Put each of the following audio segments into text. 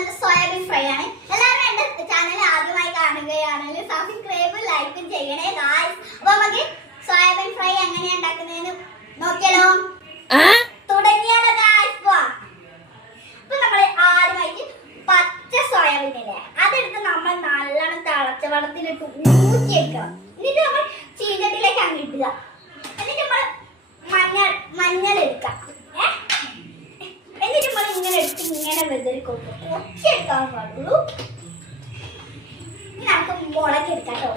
ഇന്നത്തെ soybean fry ആണ്. എല്ലാവരും എന്റെ ചാനൽ ആദ്യമായി കാണുകയാണെങ്കിൽ സബ്സ്ക്രൈബ് ലൈക്കും ചെയ്യണേ ഗായ്സ്. അപ്പൊ നമുക്ക് സോയാബീൻ ഫ്രൈ എങ്ങനെയാ ഉണ്ടാക്കുന്നതെന്ന് നോക്കിയാലോ? തുടങ്ങിയാലോ ഗായ്സ്? അപ്പൊ നമ്മൾ ആദ്യമായിട്ട് പച്ച സോയാബീൻ ഇല്ലേ, അതെടുത്ത് നമ്മൾ നല്ലോണം തിളച്ച വെള്ളത്തിലിട്ട് ഊറ്റിയെടുക്കണം. എന്നിട്ട് നമ്മൾ ചീനച്ചട്ടിയിലേക്ക് അങ്ങ് ഇടുക. എന്നിട്ട് നമ്മൾ മഞ്ഞൾ എടുക്കാം. എന്നിട്ട് നമ്മൾ ഇങ്ങനെ എടുത്ത് ഇങ്ങനെ വെതറി കൊടുക്കും. കുറച്ച് എടുക്കാൻ പാടുള്ളൂ. ഇനി നമുക്ക് മുളക് എടുക്കാം കേട്ടോ.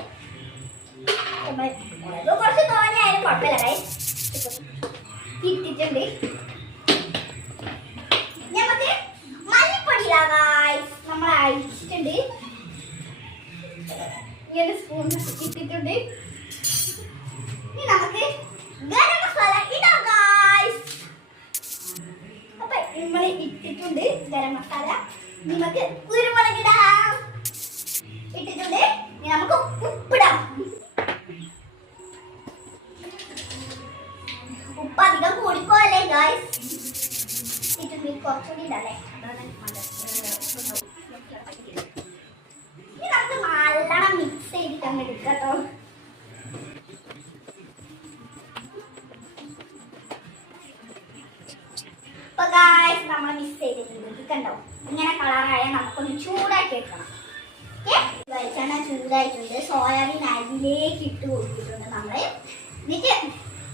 മുളക് കുറച്ച് തോനെയായാലും കുഴപ്പമില്ല ഗൈസ്. ഇട്ടിട്ടുണ്ട്. നമുക്ക് മല്ലിപ്പൊടി ഗൈസ് നമ്മൾ അഴിച്ചിട്ടുണ്ട്. ഈ ഒരു സ്പൂൺ ഇട്ടിട്ടുണ്ട്. ഇനി നമുക്ക് ഗരം മസാല ഇടാം ഗൈസ്. അപ്പൊ നമ്മൾ ഇട്ടിട്ടുണ്ട് ഗരം മസാല. നമുക്ക് കുരുമുളക് ഇടാം. ഇട്ടിട്ടുണ്ട്. ഇനി നമുക്ക് ഉപ്പിടാം. ഉപ്പ് അധികം കൂടിപ്പോയല്ലേ ഗൈസ്. ഇട്ടിട്ടുണ്ട്. കുറച്ചുകൂടി ഇടല്ലേ. ഇനി നമുക്ക് നല്ലോണം മിക്സ് ചെയ്തിട്ട് അങ്ങ് എടുക്കാം കേട്ടോ. അപ്പൊ ഗൈസ് നമ്മൾ മിക്സ് ചെയ്തിട്ടുണ്ട്. കണ്ടോ, ഇങ്ങനെ കളറായാൽ നമുക്കൊന്ന് ചൂടാക്കി വെക്കണം. വെളിച്ചെണ്ണ ചൂടായിട്ടുണ്ട്. സോയാബീൻ അരിയിലേക്ക് ഇട്ട് കൊടുത്തിട്ടുണ്ട് നമ്മൾ. എന്നിട്ട്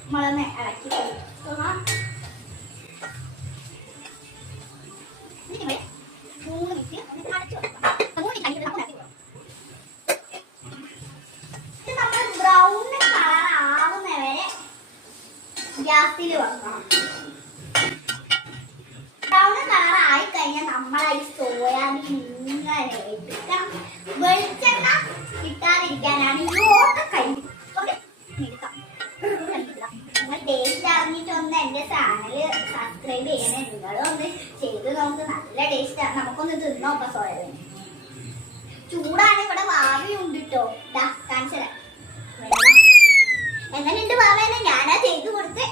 നമ്മളൊന്ന് ഇളക്കി കൊടുക്കണം. നമ്മൾ ബ്രൗൺ കളർ ആവുന്നവരെ ഗ്യാസിൽ വെക്കണം. ബ്രൗൺ കളർ ആയി കഴിഞ്ഞാൽ നമ്മൾ ഈ സോയാബീൻ ഇങ്ങനെ എടുക്കണം. വെളിച്ചെണ്ണ കിട്ടാതിരിക്കാനാണ് ഈ ഓട്ടക്കൈ. നിങ്ങൾ ടേസ്റ്റ് അറിഞ്ഞിട്ടൊന്ന് എന്റെ ചാനല് സബ്സ്ക്രൈബ് ചെയ്യണേ. നിങ്ങളൊന്ന് ചെയ്ത് നമുക്ക് നല്ല ടേസ്റ്റ് ആണ്. നമുക്കൊന്ന് തിന്നോക്ക സോയാബീൻ. ചൂടാണ്. ഇവിടെ വാവയുണ്ട് കേട്ടോ. കാണിച്ചത് എങ്ങനെയുണ്ട് വാവേനെ? ഞാനാ ചെയ്ത് കൊടുത്ത്.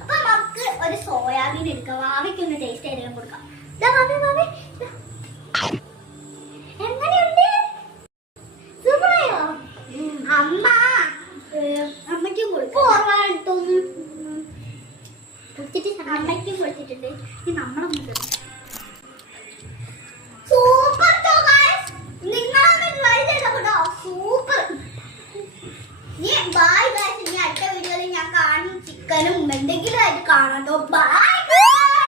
അപ്പൊ നമുക്ക് ഒരു സോയാബീൻ എടുക്കാം. വാവയ്ക്കൊന്ന് ടേസ്റ്റ് ചെയ്തെല്ലാം കൊടുക്കാം. എങ്ങനെയുണ്ട്? സൂപ്പറായോ? അമ്മയ്ക്കും കൊടുക്കും. അമ്മയ്ക്കും കൊടുത്തിട്ടുണ്ട്. നമ്മളൊന്ന്